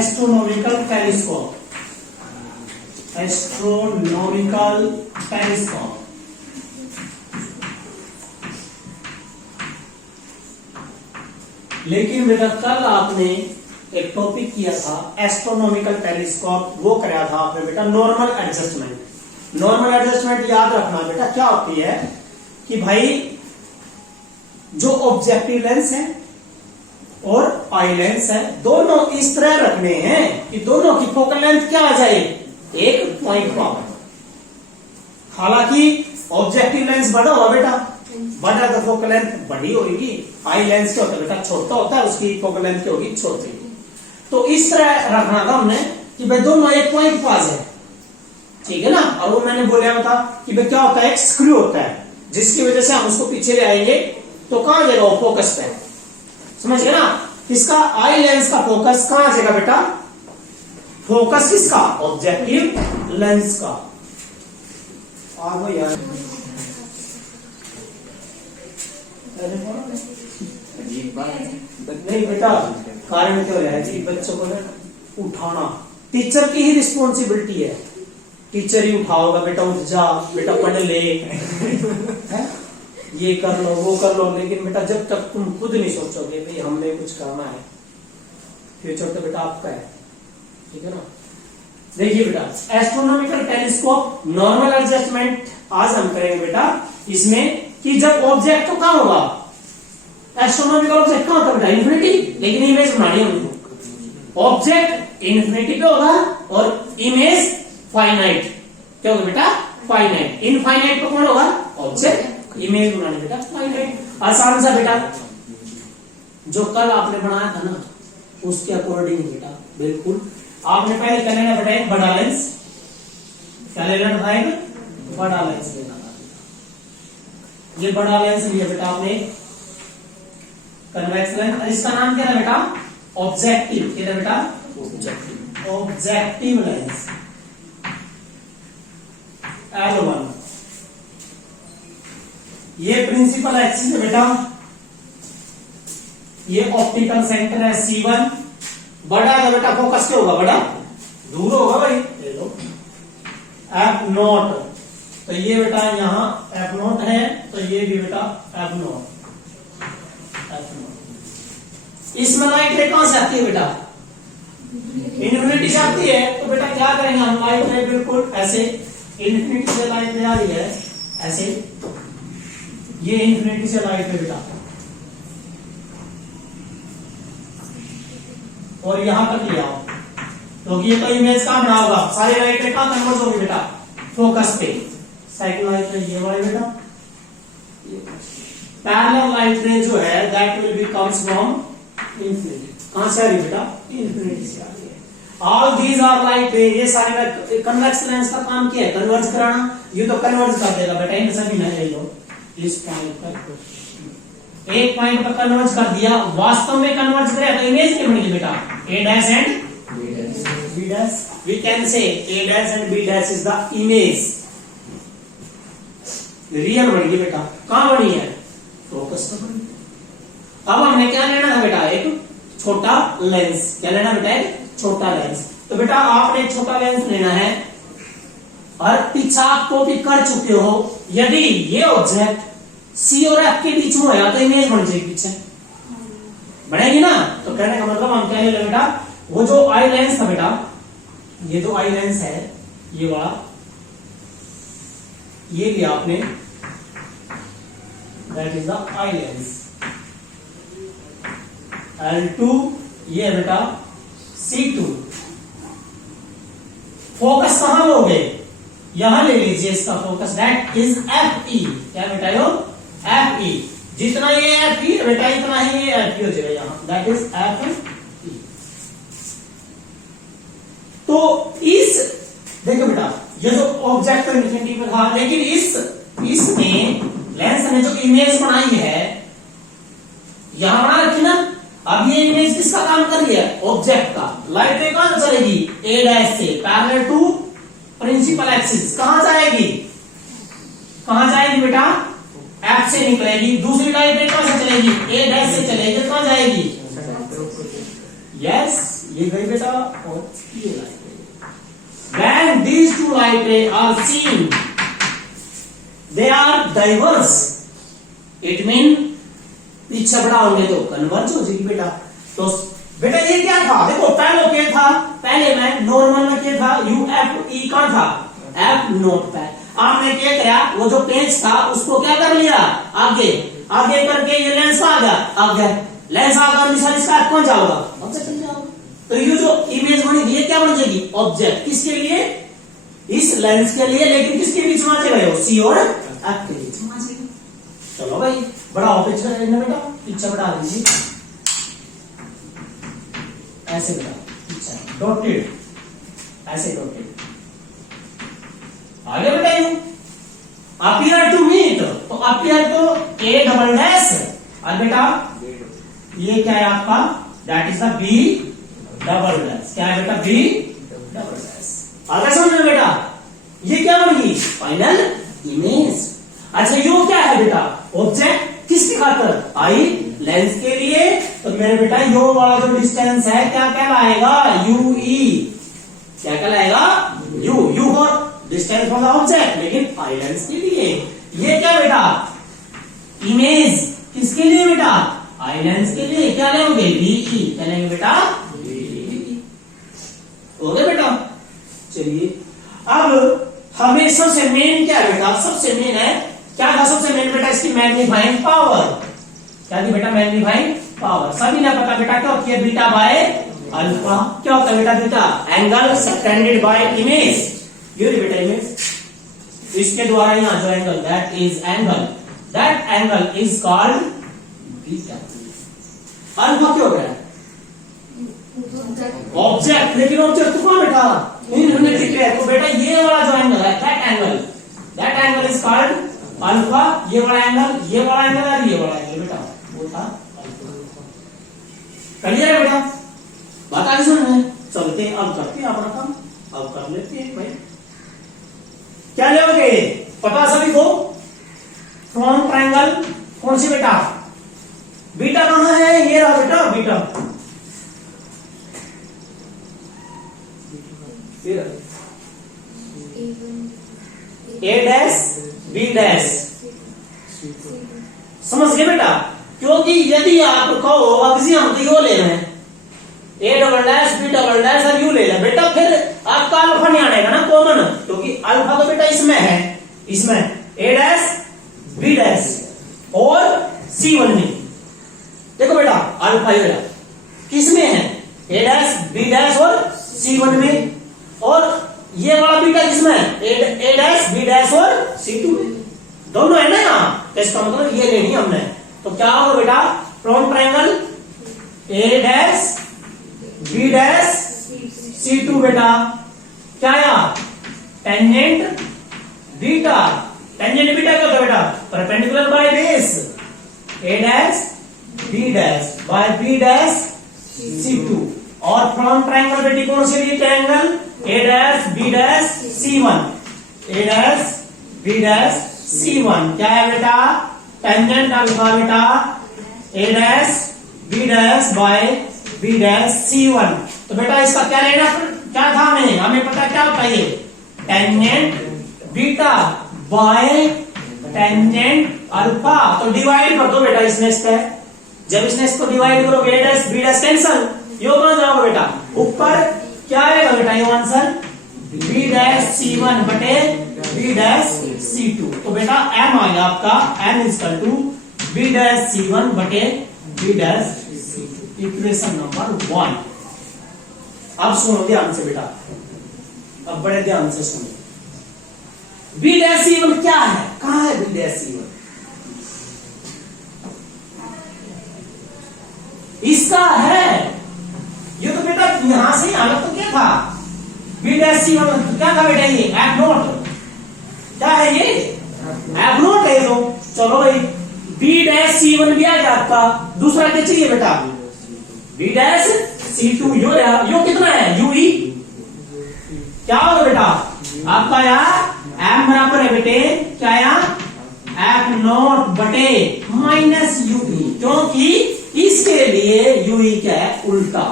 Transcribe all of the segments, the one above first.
Astronomical telescope, astronomical telescope. लेकिन बेटा कल आपने एक टॉपिक किया था एस्ट्रोनॉमिकल टेलीस्कोप, वो कराया था आपने बेटा नॉर्मल एडजस्टमेंट। नॉर्मल एडजस्टमेंट याद रखना बेटा क्या होती है कि भाई जो ऑब्जेक्टिव लेंस है और आई लेंस है दोनों इस तरह रखने हैं कि दोनों की फोकल लेंथ क्या आ जाए, एक पॉइंट पर। हालांकि ऑब्जेक्टिव लेंस बड़ा होगा बेटा, बड़ा तो फोकल लेंथ बड़ी होगी, आई लेंस क्या होता है बेटा छोटा होता है, उसकी फोकल लेंथ क्या होगी छोटी। तो इस तरह रखना था हमने कि भाई दोनों एक पॉइंट पास है, ठीक है ना। और वो मैंने बोला था कि भाई क्या होता है, एक स्क्रू होता है जिसकी वजह से हम उसको पीछे ले आएंगे तो कहां जाएगा वो फोकस पे, समझ गए ना। इसका आई लेंस का फोकस कहां आ जाएगा बेटा, फोकस किसका, ऑब्जेक्टिव लेंस का। आगो यार अजीब बात नहीं बेटा, कारण क्या है जी, बच्चों को ना उठाना टीचर की ही रिस्पॉन्सिबिलिटी है। टीचर ही उठाओगा, बेटा उठ जा, बेटा पढ़ ले है? ये कर लो वो कर लो, लेकिन बेटा जब तक तुम खुद नहीं सोचोगे भाई हमने कुछ करना है, फ्यूचर तो बेटा आपका है, ठीक है ना। देखिए बेटा एस्ट्रोनॉमिकल टेलीस्कोप नॉर्मल एडजस्टमेंट आज हम करेंगे बेटा इसमें कि जब ऑब्जेक्ट तो कहां होगा, एस्ट्रोनॉमिकल ऑब्जेक्ट कहां होता है बेटा, इन्फिनिटी। लेकिन इमेज बनानी है हमको, ऑब्जेक्ट इन्फिनिटी पे होगा और इमेज फाइनाइट क्या होगा बेटा, फाइनाइट। इनफाइनाइट पे कौन होगा, ऑब्जेक्ट। इमेज बनानी बेटा फाइनाइट। आसान सा बेटा, जो कल आपने बनाया था ना उसके अकॉर्डिंग बेटा बिल्कुल। आपने पहले क्या लेना बेटा, एक बड़ा लेंस, क्या लेना था, एक बड़ा लेंस लेना था। ये बड़ा लेंस लिया बेटा आपने, कन्वेक्स लेंस, इसका नाम क्या है बेटा, ऑब्जेक्टिव। क्या है बेटा, ऑब्जेक्टिव, ऑब्जेक्टिव लेंस L1। ये प्रिंसिपल एक्सिस है बेटा, ये ऑप्टिकल सेंटर है C1। बड़ा है बेटा, फोकस क्या होगा, बड़ा दूर होगा भाई, ले लो F0। तो ये बेटा यहां F0 है, तो ये भी बेटा F0। इसमें लाइट रे कहां से आती है बेटा, इन्फिनिटी से आती है। तो बेटा क्या करेंगे हम, लाइट रे बिल्कुल ऐसे इन्फिनिटी से लाइट रे आ रही है ऐसे, ये इन्फिनिटी से लाइट रे बेटा, और यहां तक लिया तो ये तो इमेज कहां बना होगा, सारी लाइट रे कहां कन्वर्ट होगी बेटा, फोकस पे। साइकिल लाइट रे ये वाली बेटा, पैरेलल लाइट रे जो है that will be comes from infinity. कहां से आ रही है बेटा, इन्फिनिटी से आ रही है। ऑल दीज आर लाइट रे, ये सारे कन्वेक्स लेंस का काम क्या है, कन्वर्ज कराना। ये तो कन्वर्ज कर देगा बेटा, इन सभी नहीं ले लो, इस पॉइंट पर एक पॉइंट पर कन्वर्ज कर दिया, वास्तव में कन्वर्ज करेगा तो इमेज क्या बनेगी बेटा, A dash and B dash। we can say A dash and B dash is the image, real बनेगी बेटा। कहां बनी है, फोकस पर बनी। अब हमने क्या लेना है बेटा, एक छोटा लेंस। क्या लेना बेटा, एक छोटा लेंस। तो बेटा आपने एक छोटा लेंस लेना है और पीछा आप कॉपी कर चुके हो, यदि ये ऑब्जेक्ट C और F के बीच में होया तो इमेज बन जाएगी, पीछे बनेगी ना। तो कहने का मतलब हम क्या ले लें बेटा, वो जो आई लेंस था बेटा, ये जो आई लेंस है ये वाला, ये लिया आपने, that is the eye lens L2। ये है बेटा C2। फोकस कहां लोगे, यहां ले लीजिए इसका फोकस, दैट इज FE। क्या बेटा यो, FE। जितना ये FE है बेटा इतना ही ये FE हो जाएगा यहां, दैट इज FE। तो इस देखो बेटा, ये जो ऑब्जेक्ट तो इन्फिनिटी पे था, लेकिन इसमें लेंस ने जो इमेज बनाई है यहां बना रखी ना। अब ये इमेज किसका काम कर रही है, ऑब्जेक्ट का। लाइट रे कहां चलेगी, A डैश से पैरेलल टू प्रिंसिपल एक्सिस। कहां जाएगी, कहां जाएगी बेटा, F से निकलेगी। दूसरी लाइट रे कहां से चलेगी, A डैश से चलेगी, कहां जाएगी, यस ये गई बेटा और ये लाइट रे। When these two light rays are seen, they are diverse. It means पीछे बड़ा होंगे तो कन्वर्ज हो जाएगी बेटा। तो बेटा ये क्या था, देखो पहले क्या था, पहले में नॉर्मल में क्या था, यू एफ ई कौन था, एफ नोट पे। आपने क्या किया, वो जो पेज था उसको क्या कर लिया, आगे आगे करके ये लेंस आ गया, आगे लेंस आकर निशान इसका कौन जाओगा, ऑब्जेक्ट बन जाओगा। तो ये जो इमेज बनेगी ये क्या बन जाएगी, ऑब्जेक्ट। किसके लिए, इस लेंस के लिए, लेकिन किसके बीच में आ जाएगा, सी और एफ के बीच में आ जाएगी। चलो भाई बड़ा पिक्चर बेटा, पिक्चर बढ़ा दीजिए ऐसे बेटा, पिक्चर डॉटेड ऐसे डॉटेड आगे बेटा। यू अपीयर टू मीट, तो अपीयर तो ए डबल डैश, और बेटा ये क्या है आपका, that is the B double dash. क्या है बेटा, बी डबल डैश। आगे समझ में बेटा, ये क्या बन गई, फाइनल इमेज। अच्छा यो क्या है बेटा, ऑब्जेक्ट। किसकी खातर, आई लेंस के लिए। तो मेरे बेटा यो वाला जो डिस्टेंस है क्या कहलाएगा, यू ई। क्या कहलाएगा, यू। यू और डिस्टेंस फ्रॉम द ऑब्जेक्ट, लेकिन आई लेंस के लिए। ये क्या बेटा, इमेज। किसके लिए बेटा, आई लेंस के लिए। क्या लेंगे, वी। क्या लेंगे बेटा, हो गया बेटा। चलिए अब हमें सबसे मेन क्या है बेटा, सबसे मेन है क्या था, सबसे मेन बेटा इसकी मैग्नीफाइंग पावर। क्या थी बेटा, मैग्नीफाइंग पावर। सभी ने पता बेटा क्या होती है, बीटा बाय अल्फा। क्या होता है बेटा, beta angle subtended bye image. ये बेटा इमेज, इसके द्वारा यहां जो angle, that is angle, that angle is called beta. Alpha क्या हो गया, ऑब्जेक्ट। लेकिन ऑब्जेक्ट तो कौन बेटा, इन्होंने डिक्लेयर। तो बेटा ये वाला जो एंगल है, that angle is called alpha. ये वाला एंगल, ये वाला एंगल और ये वाला एंगल बेटा वो था क्लियर है बेटा, बात आगे सुन रहे हैं। चलते हैं अब करते हैं अपना काम, अब कर लेते हैं भाई। क्या लेंगे पता सभी को, फ्रॉम ट्रायंगल कौन सी बेटा, बीटा कहां है, ये रहा बेटा बीटा। ए डैश बी डैश, समझ गए बेटा। क्योंकि यदि आप कहो अक्सियम तो यो ले रहे हैं, A double dash B double dash और यू ले लें बेटा, फिर आपका अल्फा नहीं आएगा ना कॉमन, क्योंकि अल्फा तो बेटा इसमें है, इसमें ए डैश बी डैश और सी वन में। देखो बेटा अल्फा ये किसमें है, ए डैश बी डैश और सी वन में, और ये वाला बीटा किसमें है, ए डैश बी डैश और सी टू में, दोनों है ना यहाँ। इसका मतलब ये लेनी हमने। तो क्या होगा बेटा, from triangle A dash B dash C to बेटा, क्या आया, टेंजेंट बीटा। टेंजेंट बीटा क्या होता है बेटा, perpendicular by base, A dash B dash by B dash C two. और फ्रॉम ट्रायंगल बेटी कौन सी ली, triangle A dash B dash C one, A dash B dash C one. क्या है बेटा, टेंजेंट अल्फा बेटा, A dash B dash by B dash C one. तो बेटा इसका क्या लेना, क्या था हमें पता क्या होता है, tangent beta by tangent alpha. तो डिवाइड कर दो बेटा इसमें इसका, जब इसने इसको डिवाइड करोगे A dash B dash cancel, यो कहां जाओगे बेटा, ऊपर क्या आएगा बेटा, ये answer B dash C one बटे बी डैश सी टू। तो बेटा एम आ गया आपका, M is equal to B dash C one बटे B dash C two. Equation number 1। अब सुनो ध्यान से बेटा, अब बड़े ध्यान से सुनो। बी डैश सी वन क्या है, कहां है बी डैश सी वन, इसका है। ये तो बेटा यहां से अलग तो क्या था, बी डैश सी वन क्या था बेटा, ये एफ नोट। क्या है ये, एफ नोट है। तो चलो भाई बी डैश सी वन भी आ गया आपका। दूसरा क्या चाहिए बेटा, बी डैश सी टू। यो कितना है, यू ई। क्या होगा बेटा आपका, यार एम बराबर है बेटे, क्या यार एफ नोट बटे माइनस यू ई, क्योंकि इसके लिए यू ई क्या है, उल्टा।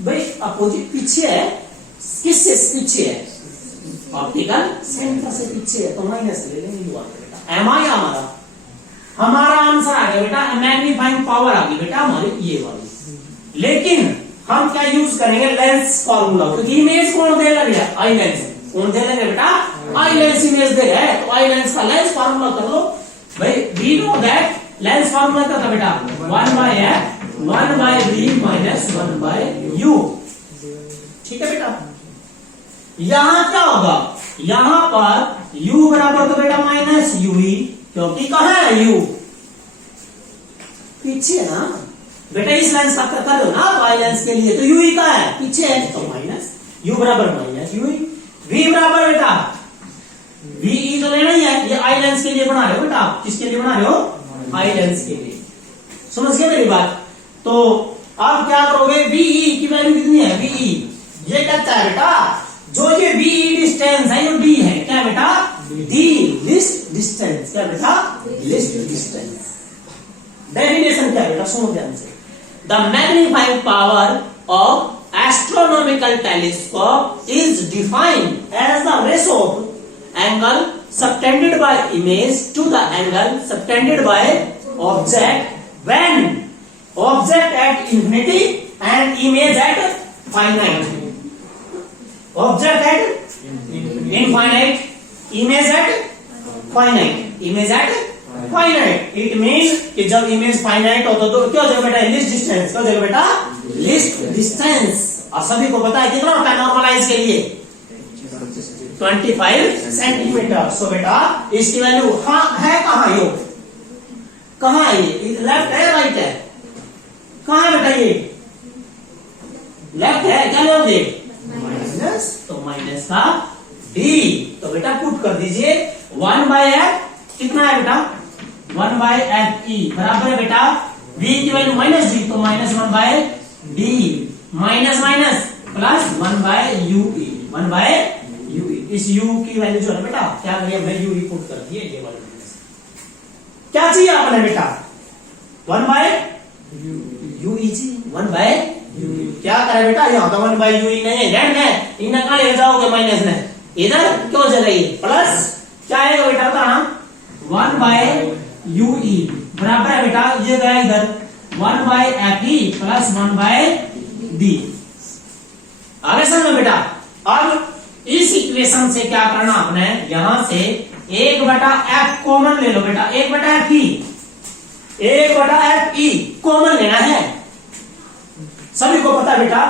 भाई अपोजिट पीछे है, किससे पीछे है? ऑप्टिकल सेंटर से पीछे है, तो माइनस ले लेंगे बेटा। एम आई हमारा आंसर आ गया बेटा, मैग्नीफाइंग पावर आ गई बेटा हमारी ये वाली। लेकिन हम क्या यूज करेंगे? लेंस फॉर्मूला, क्योंकि इमेज कौन दे लगे? Eye lens. कौन दे लगे बेटा? आई लेंस इमेज दे रहा है, तो आई लेंस का लेंस फॉर्मूला कर लो भाई। We know that lens formula क्या था बेटा? 1 by F 1 by B minus 1 by U. ठीक है बेटा। यहां क्या होगा? यहां पर u बराबर तो बेटा माइनस यूई, क्योंकि कहां है u? पीछे है ना बेटा। इस लेंस का कर दो ना आई लेंस के लिए, तो यूई का है पीछे है, तो माइनस u बराबर माइनस यूई। v बराबर बेटा वी तो लेना ही है, ये आई लेंस के लिए बना रहे हो बेटा। किसके लिए बना रहे हो? आई लेंस के लिए। समझ गए मेरी बात? तो अब क्या करोगे? वीई की वैल्यू कितनी है? वीई ये कहता है बेटा जो ये वीई डिस्टेंस है, ये डी है क्या बेटा? D list distance. क्या बेटा? List distance. डेफिनेशन क्या बेटा? सुनो ध्यान से। The magnifying power of astronomical telescope is defined as the ratio of angle subtended by image to the angle subtended by object when object at infinity and image at finite. Object at infinite, image at finite. Image at finite. It means कि जब image finite हो तो क्या हो जाएगा बेटा? least distance। क्या हो जाएगा बेटा? least distance। और सभी को पता है कितना होता है नॉर्मलाइज के लिए? 25 सेंटीमीटर। सो बेटा इसकी वैल्यू हाँ है कहाँ? यो कहाँ है? ये लेफ्ट है राइट है? कहाँ है बेटा? ये लेफ्ट है। क्या लोगे? माइनस, तो माइनस का डी। तो बेटा पुट कर दीजिए 1 बाय एफ। कितना है बेटा? 1 बाय एफ ई बराबर है बेटा v की वैल्यू माइनस डी, तो minus 1 by D minus minus plus 1 by U E. 1 by U. इस u की वैल्यू जो है बेटा क्या करिए? हमने u पुट कर दिए ये वाले। क्या चाहिए आपने बेटा? 1 by U E G. 1 by U. क्या करें बेटा? यहाँ तो 1 बाय यू ई नहीं है, रेड है। इन्हें कहाँ ले जाओगे? माइनस में। इधर क्यों चल रही है? प्लस क्या आएगा बेटा? कहाँ? 1 बाय यू ई बराबर है बेटा ये गया इधर 1 by F E plus 1 by D. आगे समझो बेटा। अब इस इक्वेशन से क्या करना आपने? यहां से 1/f कॉमन ले लो बेटा। 1/f ई 1/f ई कॉमन लेना है। सभी को पता बेटा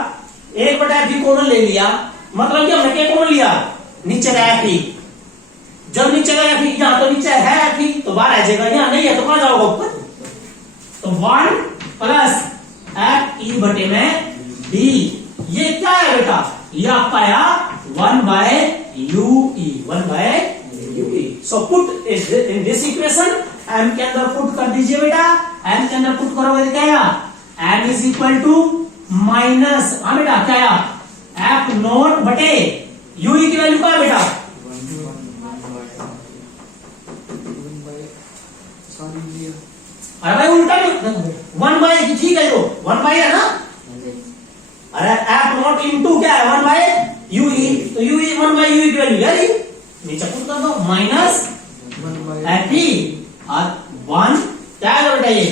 1/f ई कॉमन ले लिया मतलब कि हमने क्या कॉमन लिया? नीचे का एफ ई। जब नीचे का एफ ई, यहां तो नीचे है एफ ई तो बाहर आ जाएगा, यहां नहीं है तो कहां जाओगे? ऊपर। तो 1 प्लस एफ ई बटे में डी। ये क्या है बेटा? ये आपका आया 1 by U E. 1 by U E. So put in this equation m के अंदर पुट कर दीजिए बेटा। m के अंदर पुट करोगे तो क्या आया? m is equal to minus हाँ बेटा क्या आया? एफ नोट बटे यू ई की वैल्यू क्या है बेटा? अरे भाई उल्टा 1 बाय ठीक है, जो 1 बाय है ना। अरे एफ नॉट इंटू क्या है? 1 बाय यू ई। तो U E 1 by U E की वैल्यू यार नीचे पुट कर दो माइनस एफ ई और 1 क्या है बेटा? ये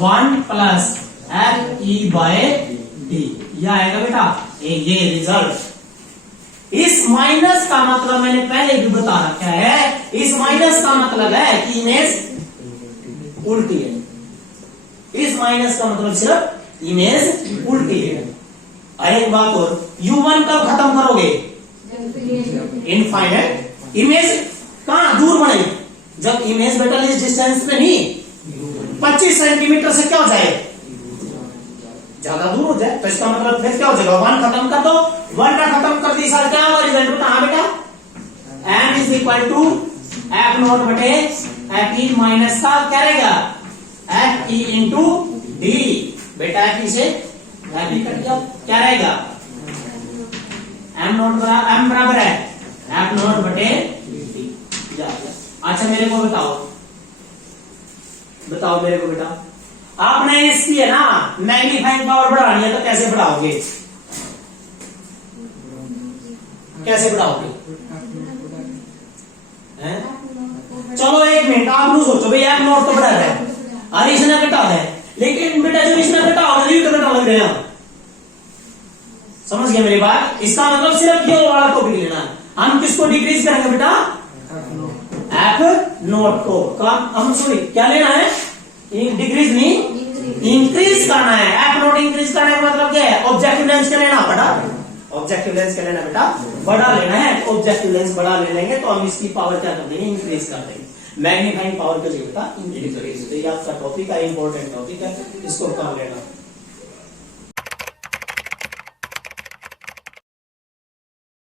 1 plus F E bye D. यह आएगा बेटा ये रिजल्ट। इस माइनस का मतलब मैंने पहले भी बता रखा है। इस माइनस का मतलब है कि इमेज उल्टी है। इस माइनस का मतलब सिर्फ इमेज उल्टी है। और एक बात और, u1 कब खत्म करोगे? इनफाइनाइट। इमेज कहां दूर बढ़ेगी? जब इमेज बेटा इस डिस्टेंस पे नहीं 25 सेंटीमीटर से क्या हो जाए? ज्यादा दूर हो जाए। तो इसका मतलब फिर क्या हो जाएगा? 1 खत्म कर दो। 1 का खत्म कर दी सर, क्या होगा रिजल्ट बेटा? हाँ बेटा m is equal to F not बटे एफ ई माइनस का क्या रहेगा? F E into D. बेटा एफ ई से एफ ई कट गया, क्या रहेगा? m बराबर है एफ नोट बटे डी। अच्छा मेरे को बताओ मेरे को बेटा आपने इसकी है ना मैग्नीफाइंग पावर बढ़ानी है तो कैसे बढ़ाओगे, कैसे बढ़ाओगे हैं? चलो एक मिनट आप लोग सोचो भाई एफ नॉट तो बढ़ा है और इसने घटा है, लेकिन बेटा जो इसने घटा होगा ये कितना लग रहे हैं, समझ गए मेरी बात। इसका मतलब सिर्फ ये वाला टॉपिक लेना है। हम किसको डिक्रीज करेंगे बेटा, एफ नॉट को। काम हम सॉरी क्या लेना है, डिक्रीज नहीं इंक्रीज करना है। एफ नॉट इंक्रीज करने का मतलब क्या है, ऑब्जेक्टिव लेंस क्या लेना बड़ा, ऑब्जेक्टिव लेंस क्या लेना बेटा बड़ा लेना है। ऑब्जेक्टिव लेंस बड़ा ले लेंगे तो हम इसकी पावर क्या कर देंगे, इंक्रीज कर देंगे। मैग्नीफाइंग पावर के लिए बेटा इंक्रीज करेंगे। तो ये आपका टॉपिक है, इंपॉर्टेंट टॉपिक है, इसको कर लेना।